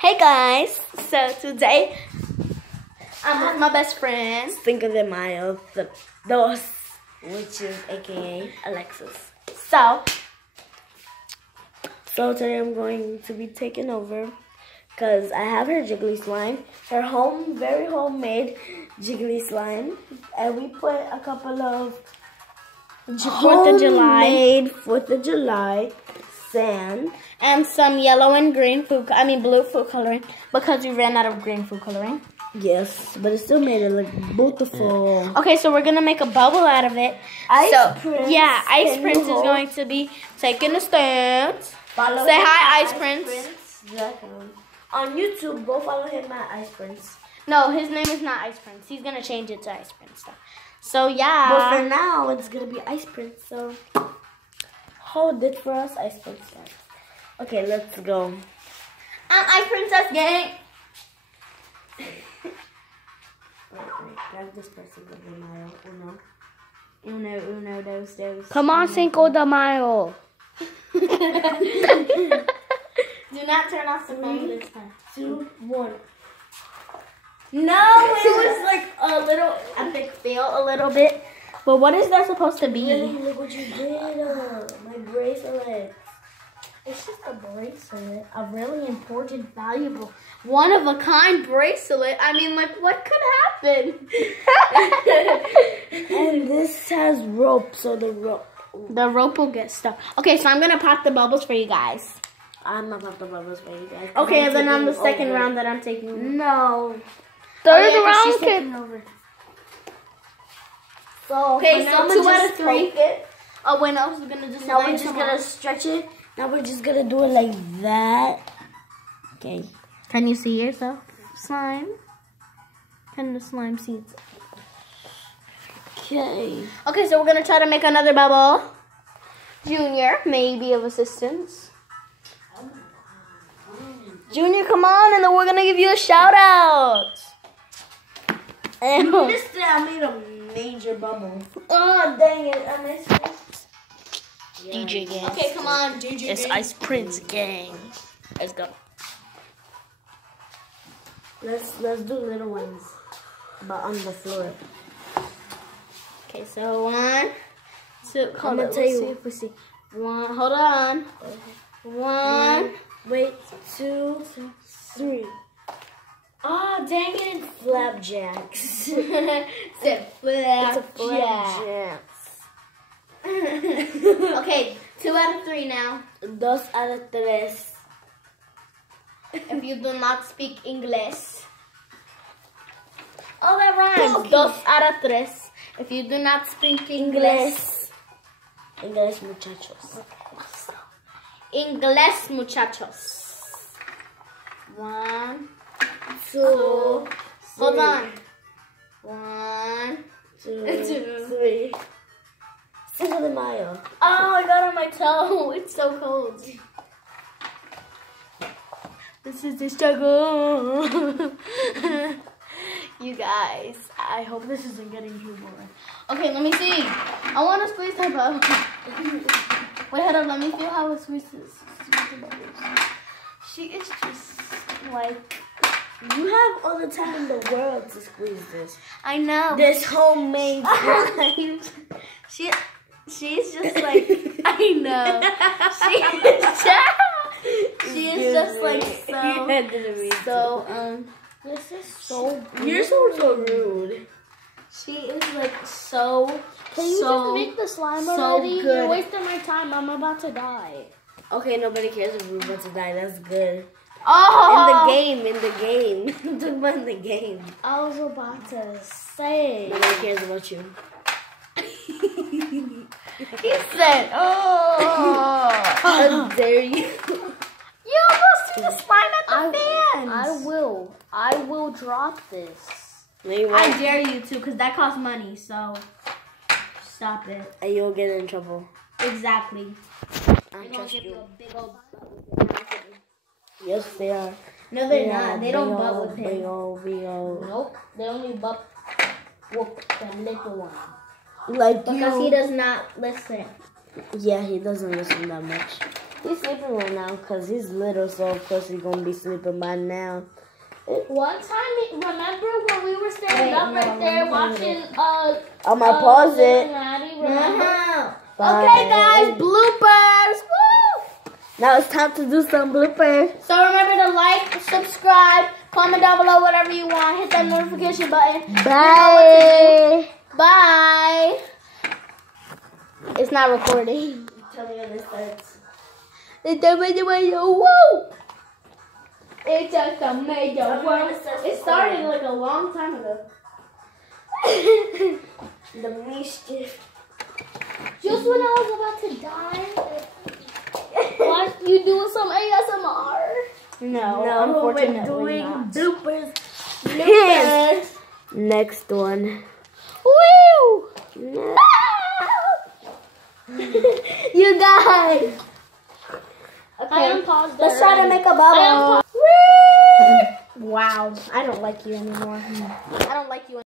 Hey guys, so today I'm with my best friend Cinco de Mayo, the dos, which is aka Alexis. So today I'm going to be taking over because I have her jiggly slime, her very homemade jiggly slime, and we put a couple of 4th of July homemade 4th of July sand and some yellow and green blue food coloring because we ran out of green food coloring. Yes, but it still made it look beautiful. Okay, so we're gonna make a bubble out of it. Ice Prince is going to be taking the stance. Say hi, Ice Prince. On YouTube, go follow him at Ice Prince. No, his name is not Ice Prince. He's gonna change it to Ice Prince. So yeah. But for now, it's gonna be Ice Prince. So hold it for us, Ice Prince. Okay, let's go. I'm Ice Princess gang. Wait, grab this person with the Mayo. Uno, dos. Come on, Cinco de Mayo. Do not turn off the phone this time. 2, 1. No, it was like a little epic fail, a little bit. But what is that supposed to be? Hey, look what you did. My bracelet. It's just a bracelet, a really important, valuable, one-of-a-kind bracelet. I mean, like, what could happen? And this has rope, so the rope will get stuck. Okay, so I'm going to pop the bubbles for you guys. I'm not pop the bubbles for you guys. Okay, and then on the second round that I'm taking. No. Third round, taking over. So, okay, so 2 out of 3. Oh, wait, no, we're going to just now we're just going to stretch it. Now we're just going to do it like that. Okay. Can you see yourself? Slime. Can the slime see it? Okay. Okay, so we're going to try to make another bubble. Junior, maybe of assistance. Junior, come on, and then we're going to give you a shout out. You missed it. I made a major bubble. Oh, dang it. I missed it. DJ gang. Okay, come on, DJ It's gang. Ice Prince gang. Let's go. Let's do little ones, but on the floor. Okay, so 1, 2. I'm gonna tell you. If we see. 1. Hold on. 1. Wait. 2, 3. Oh, dang it! Flapjacks. Said It's a flapjacks. Okay, 2 out of 3 now. 2 out of 3. If you do not speak English. Oh, that rhymes. 2 out of 3. If you do not speak English. English muchachos. English muchachos. 1, 2. Hold on. 1, 2, 3. Cinco de Mayo. Oh, I got on my toe. It's so cold. This is the struggle. You guys, I hope this isn't getting too boring. Okay, let me see. I want to squeeze her bubble. Wait, hold on. Let me feel how it squeezes. She is just like... You have all the time in the world to squeeze this. I know. This homemade slime. She's just like, I know. She is just like this is so You're so rude. She is like so. Can you just make the slime already? Good. You're wasting my time. I'm about to die. Okay, nobody cares if we're about to die. That's good. Oh! In the game. I'm talking about in the game. I was about to say. Nobody cares about you. He said, oh. How dare you? You almost threw the slime at the fans. I will drop this. No, I dare you to, because that costs money, so stop it. And you'll get in trouble. Exactly. I trust you. Big old Yes, they are. No, they're not. They don't butt with him. Big old. Nope. They only butt with the little one. Like because he does not listen. Yeah, he doesn't listen that much. He's sleeping right now because he's little, so of course he's gonna be sleeping by now. One time, remember when we were standing up right there watching I'm gonna pause it. Okay, guys, bloopers. Woo! Now it's time to do some bloopers. So remember to like, subscribe, comment down below whatever you want. Hit that notification button. Bye. Bye. It's not recording. Tell me when it starts. Woo! It's just a major world. It started like a long time ago. The mischief. Just when I was about to die. What? You doing some ASMR? No, unfortunately doing not. bloopers. Next one. Woo! No. You guys. Okay, let's try to make a bubble. Woo! Wow, I don't like you anymore. I don't like you anymore.